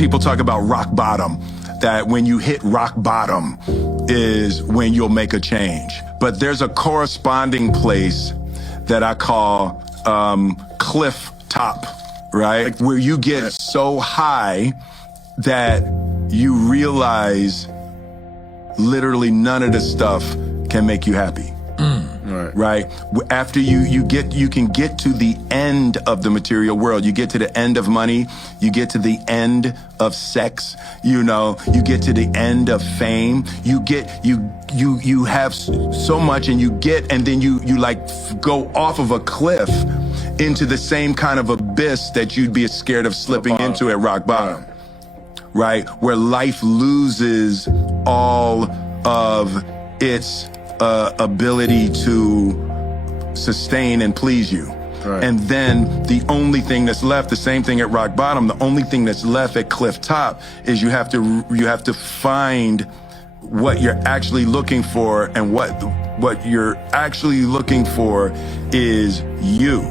people talk about rock bottom, that when you hit rock bottom is when you'll make a change. But there's a corresponding place that I call cliff top, right? Like where you get so high that you realize literally none of this stuff can make you happy. Right. After you can get to the end of the material world. You get to the end of money. You get to the end of sex. You get to the end of fame. You have so much, and then you like go off of a cliff into the same kind of abyss that you'd be scared of slipping into at rock bottom. Right? Where life loses all of its ability to sustain and please you. Right. And then the only thing that's left, the same thing at rock bottom, the only thing that's left at cliff top is you have to find what you're actually looking for, and what you're actually looking for is you.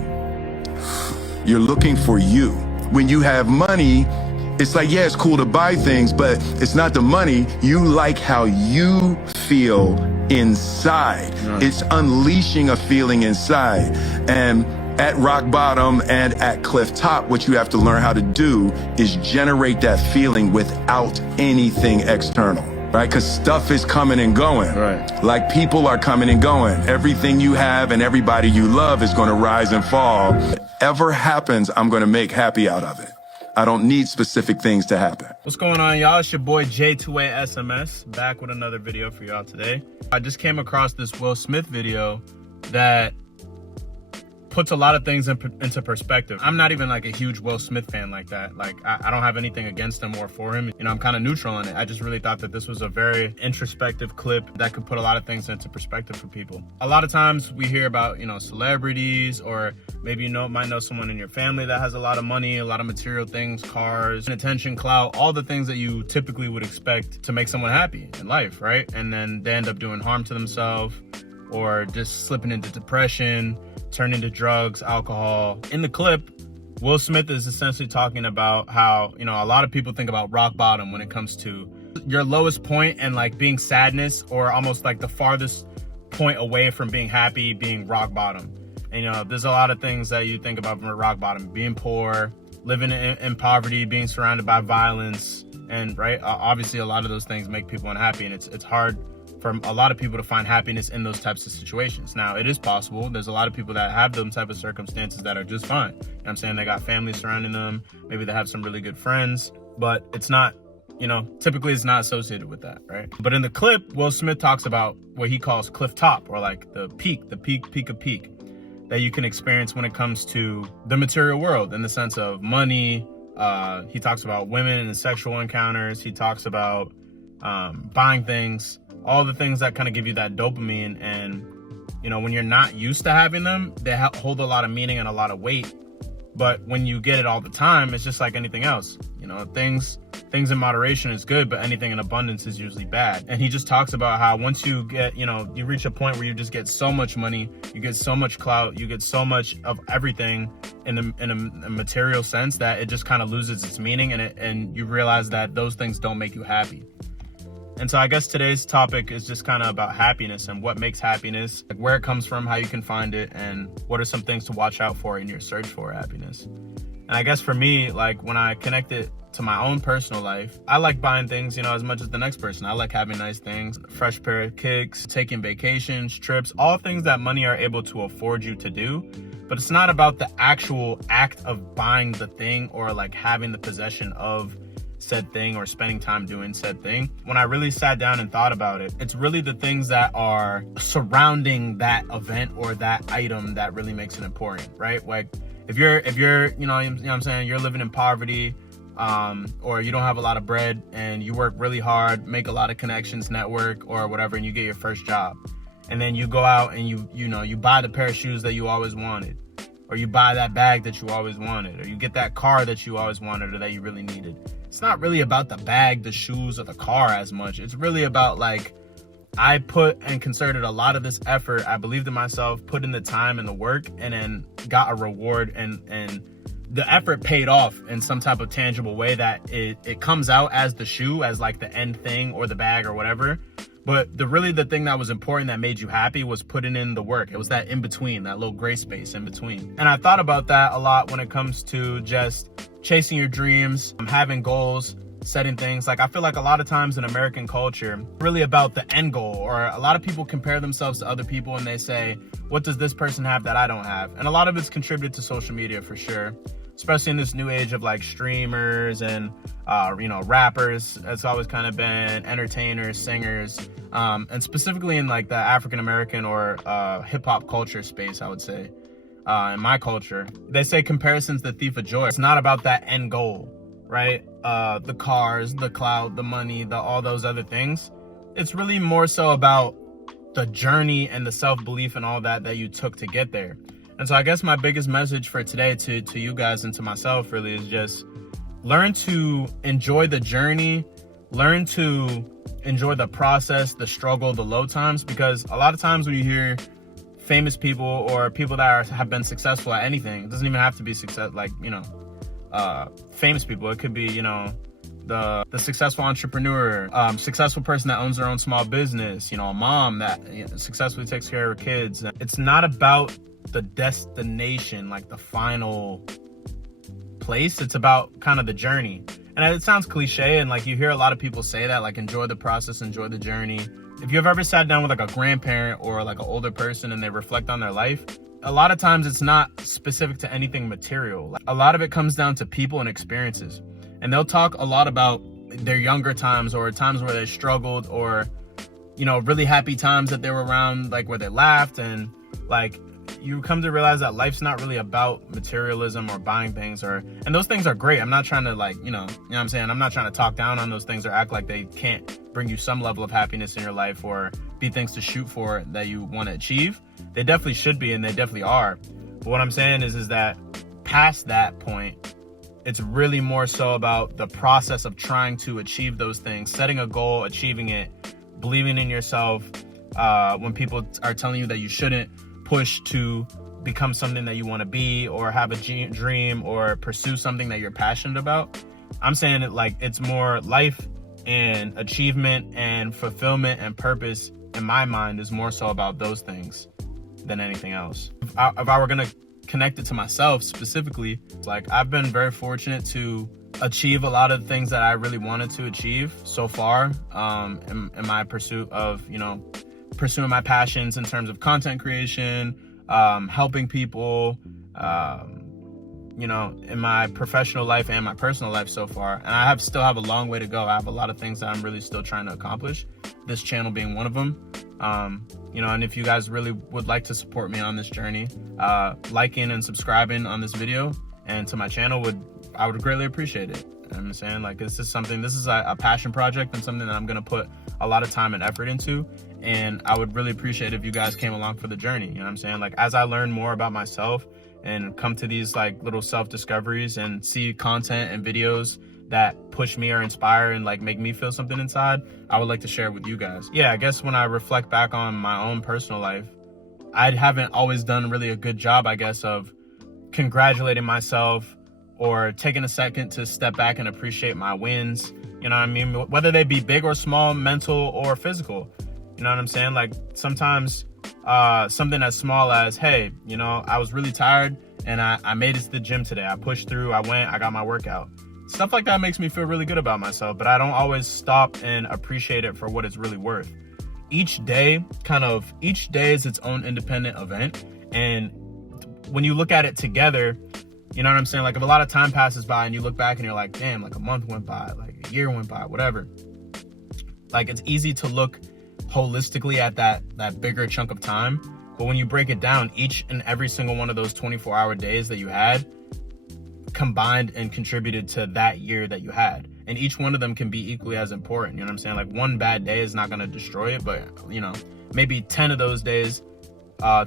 You're looking for you. When you have money, it's like, yeah, it's cool to buy things, but it's not the money. You like how you feel inside. Right. It's unleashing a feeling inside. And at rock bottom and at cliff top, what you have to learn how to do is generate that feeling without anything external, right? Because stuff is coming and going. Right. Like people are coming and going. Everything you have and everybody you love is going to rise and fall. Whatever happens, I'm going to make happy out of it. I don't need specific things to happen. What's going on, y'all? It's your boy J2ASMS, back with another video for y'all today. I just came across this Will Smith video that puts a lot of things into perspective. I'm not even like a huge Will Smith fan like that. Like I don't have anything against him or for him. I'm kind of neutral on it. I just really thought that this was a very introspective clip that could put a lot of things into perspective for people. A lot of times we hear about, celebrities, or maybe might know someone in your family that has a lot of money, a lot of material things, cars, attention, clout, all the things that you typically would expect to make someone happy in life, right? And then they end up doing harm to themselves, or just slipping into depression, turning to drugs, alcohol. In the clip, Will Smith is essentially talking about how, a lot of people think about rock bottom when it comes to your lowest point and like being sadness, or almost like the farthest point away from being happy, being rock bottom. And there's a lot of things that you think about from rock bottom: being poor, living in poverty, being surrounded by violence, and right, obviously a lot of those things make people unhappy, and it's hard for a lot of people to find happiness in those types of situations. Now, it is possible. There's a lot of people that have those type of circumstances that are just fine. You know what I'm saying? They got family surrounding them. Maybe they have some really good friends, but it's not, typically it's not associated with that, right? But in the clip, Will Smith talks about what he calls cliff top, or like the peak of peak that you can experience when it comes to the material world, in the sense of money. He talks about women and sexual encounters. He talks about buying things, all the things that kind of give you that dopamine. And when you're not used to having them, they hold a lot of meaning and a lot of weight. But when you get it all the time, it's just like anything else. Things in moderation is good, but anything in abundance is usually bad. And he just talks about how once you get, you reach a point where you just get so much money, you get so much clout, you get so much of everything in a material sense, that it just kind of loses its meaning, and you realize that those things don't make you happy. And so I guess today's topic is just kind of about happiness and what makes happiness, like where it comes from, how you can find it, and what are some things to watch out for in your search for happiness. And I guess for me, like when I connect it to my own personal life, I like buying things, as much as the next person. I like having nice things, fresh pair of kicks, taking vacations, trips, all things that money are able to afford you to do. But it's not about the actual act of buying the thing, or like having the possession of said thing, or spending time doing said thing. When I really sat down and thought about it, it's really the things that are surrounding that event or that item that really makes it important, right? Like if you're you know what I'm saying, you're living in poverty, or you don't have a lot of bread, and you work really hard, make a lot of connections, network or whatever, and you get your first job, and then you go out and you buy the pair of shoes that you always wanted, or you buy that bag that you always wanted, or you get that car that you always wanted or that you really needed. It's not really about the bag, the shoes, or the car as much. It's really about, like, I put and concerted a lot of this effort. I believed in myself, put in the time and the work, and then got a reward and the effort paid off in some type of tangible way, that it comes out as the shoe, as like the end thing, or the bag or whatever. But the thing that was important, that made you happy, was putting in the work. It was that in between, that little gray space in between. And I thought about that a lot when it comes to just chasing your dreams, having goals, setting things. Like, I feel like a lot of times in American culture, really about the end goal, or a lot of people compare themselves to other people and they say, what does this person have that I don't have? And a lot of it's contributed to social media for sure, especially in this new age of like streamers and rappers. It's always kind of been entertainers, singers, and specifically in like the African American or hip hop culture space, I would say. In my culture, they say comparison's the thief of joy. It's not about that end goal, right? The cars, the clout, the money, all those other things. It's really more so about the journey and the self-belief and all that you took to get there. And so I guess my biggest message for today to you guys and to myself really is just learn to enjoy the journey, learn to enjoy the process, the struggle, the low times, because a lot of times when you hear famous people or people that have been successful at anything, it doesn't even have to be success, like, famous people. It could be, the successful entrepreneur, successful person that owns their own small business, a mom that successfully takes care of her kids. It's not about the destination, like the final place. It's about kind of the journey. And it sounds cliche, and like you hear a lot of people say that, like, enjoy the process, enjoy the journey. If you've ever sat down with like a grandparent or like an older person and they reflect on their life, a lot of times it's not specific to anything material. A lot of it comes down to people and experiences. And they'll talk a lot about their younger times, or times where they struggled, or, really happy times that they were around, like where they laughed. And like, you come to realize that life's not really about materialism or buying things, and those things are great. I'm not trying to like, you know what I'm saying? I'm not trying to talk down on those things or act like they can't bring you some level of happiness in your life or be things to shoot for that you want to achieve. They definitely should be, and they definitely are. But what I'm saying is that past that point, it's really more so about the process of trying to achieve those things, setting a goal, achieving it, believing in yourself. When people are telling you that you shouldn't push to become something that you want to be, or have a dream, or pursue something that you're passionate about, I'm saying it like it's more life and achievement and fulfillment and purpose, in my mind, is more so about those things than anything else. If I were going to connect it to myself specifically, like, I've been very fortunate to achieve a lot of things that I really wanted to achieve so far, in my pursuit of, pursuing my passions in terms of content creation, helping people, in my professional life and my personal life so far. And I still have a long way to go. I have a lot of things that I'm really still trying to accomplish, this channel being one of them. And if you guys really would like to support me on this journey, liking and subscribing on this video and to my channel I would greatly appreciate it. I'm saying, like, this is a passion project and something that I'm going to put a lot of time and effort into. And I would really appreciate if you guys came along for the journey. You know what I'm saying? Like, as I learn more about myself and come to these like little self-discoveries and see content and videos that push me or inspire and like make me feel something inside, I would like to share it with you guys. Yeah, I guess when I reflect back on my own personal life, I haven't always done really a good job, I guess, of congratulating myself or taking a second to step back and appreciate my wins. You know what I mean? Whether they be big or small, mental or physical. You know what I'm saying? Like, sometimes something as small as, hey, I was really tired and I made it to the gym today. I pushed through, I went, I got my workout. Stuff like that makes me feel really good about myself, but I don't always stop and appreciate it for what it's really worth. Each day is its own independent event. And when you look at it together, you know what I'm saying? Like, if a lot of time passes by and you look back and you're like, damn, like a month went by, like a year went by, whatever. Like, it's easy to look holistically at that bigger chunk of time. But when you break it down, each and every single one of those 24-hour days that you had combined and contributed to that year that you had. And each one of them can be equally as important. You know what I'm saying? Like, one bad day is not going to destroy it, but, maybe 10 of those days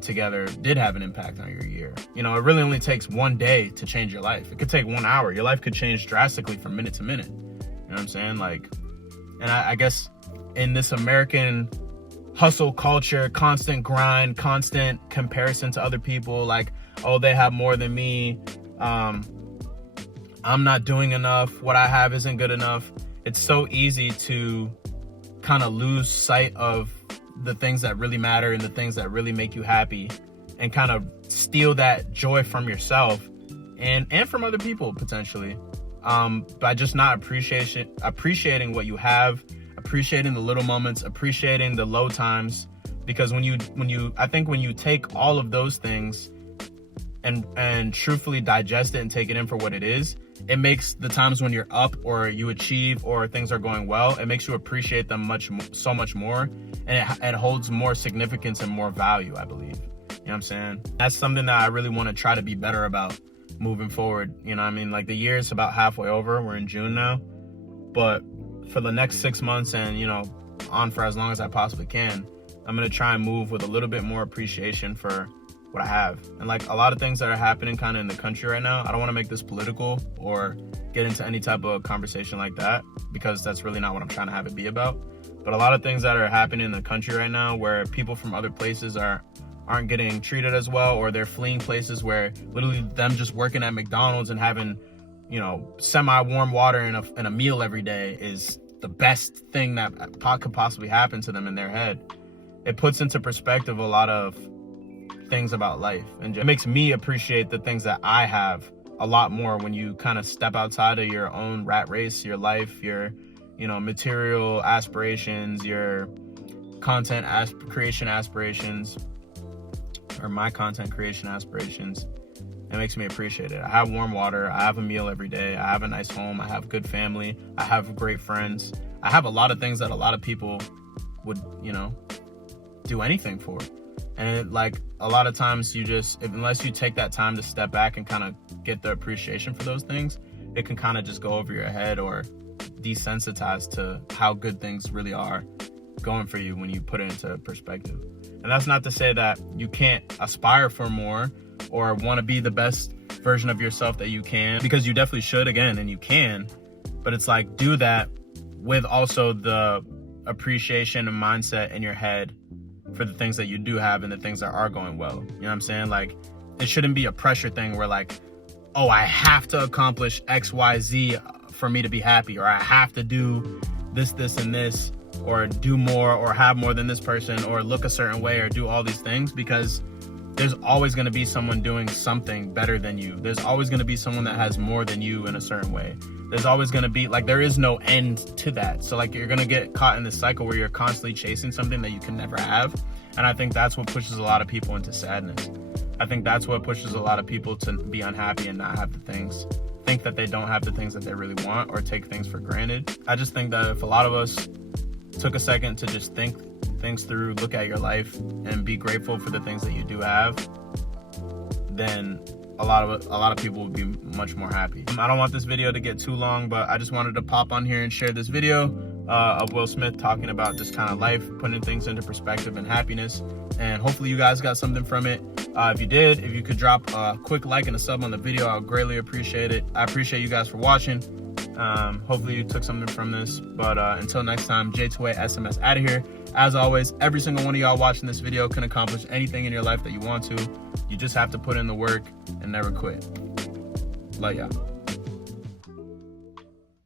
together did have an impact on your year. It really only takes one day to change your life. It could take 1 hour. Your life could change drastically from minute to minute. You know what I'm saying? Like, and I guess in this American hustle culture, constant grind, constant comparison to other people, like, oh, they have more than me. I'm not doing enough, what I have isn't good enough. It's so easy to kind of lose sight of the things that really matter and the things that really make you happy, and kind of steal that joy from yourself and from other people potentially, by just not appreciating what you have, appreciating the little moments, appreciating the low times. Because when you take all of those things and truthfully digest it and take it in for what it is, it makes the times when you're up or you achieve or things are going well, it makes you appreciate them so much more, and it holds more significance and more value, I believe. You know what I'm saying? That's something that I really want to try to be better about moving forward. You know what I mean? Like, the year is about halfway over. We're in June now. But for the next 6 months and, you know, on for as long as I possibly can, I'm going to try and move with a little bit more appreciation for what I have. And like a lot of things that are happening kind of in the country right now, I don't want to make this political or get into any type of conversation like that, because that's really not what I'm trying to have it be about. But a lot of things that are happening in the country right now, where people from other places aren't getting treated as well, or they're fleeing places where literally them just working at McDonald's and having, you know, semi-warm water and a meal every day is the best thing that could possibly happen to them in their head. It puts into perspective a lot of things about life, and it makes me appreciate the things that I have a lot more when you kind of step outside of your own rat race, your life, your, you know, material aspirations, your content creation aspirations, or my content creation aspirations. It makes me appreciate it. I have warm water, I have a meal every day, I have a nice home, I have good family, I have great friends. I have a lot of things that a lot of people would, you know, do anything for. And like a lot of times unless you take that time to step back and kind of get the appreciation for those things, it can kind of just go over your head or desensitize to how good things really are going for you when you put it into perspective. And that's not to say that you can't aspire for more or want to be the best version of yourself that you can, because you definitely should, again, and you can. But it's like, do that with also the appreciation and mindset in your head for the things that you do have and the things that are going well. You know what I'm saying? Like, it shouldn't be a pressure thing where like, oh, I have to accomplish X, Y, Z for me to be happy, or I have to do this, and this, or do more, or have more than this person, or look a certain way, or do all these things, because there's always going to be someone doing something better than you. There's always going to be someone that has more than you in a certain way. There's always going to be, like, there is no end to that. So like, you're going to get caught in this cycle where you're constantly chasing something that you can never have. And I think that's what pushes a lot of people into sadness. I think that's what pushes a lot of people to be unhappy and not have the things, think that they don't have the things that they really want, or take things for granted. I just think that if a lot of us took a second to just think things through, look at your life, and be grateful for the things that you do have, then a lot of people would be much more happy. I don't want this video to get too long, but I just wanted to pop on here and share this video of Will Smith talking about just kind of life, putting things into perspective and happiness. And hopefully you guys got something from it. If you did, if you could drop a quick like and a sub on the video, I would greatly appreciate it. I appreciate you guys for watching. Hopefully you took something from this. But until next time, J2A SMS out of here. As always, every single one of y'all watching this video can accomplish anything in your life that you want to. You just have to put in the work and never quit. Love y'all.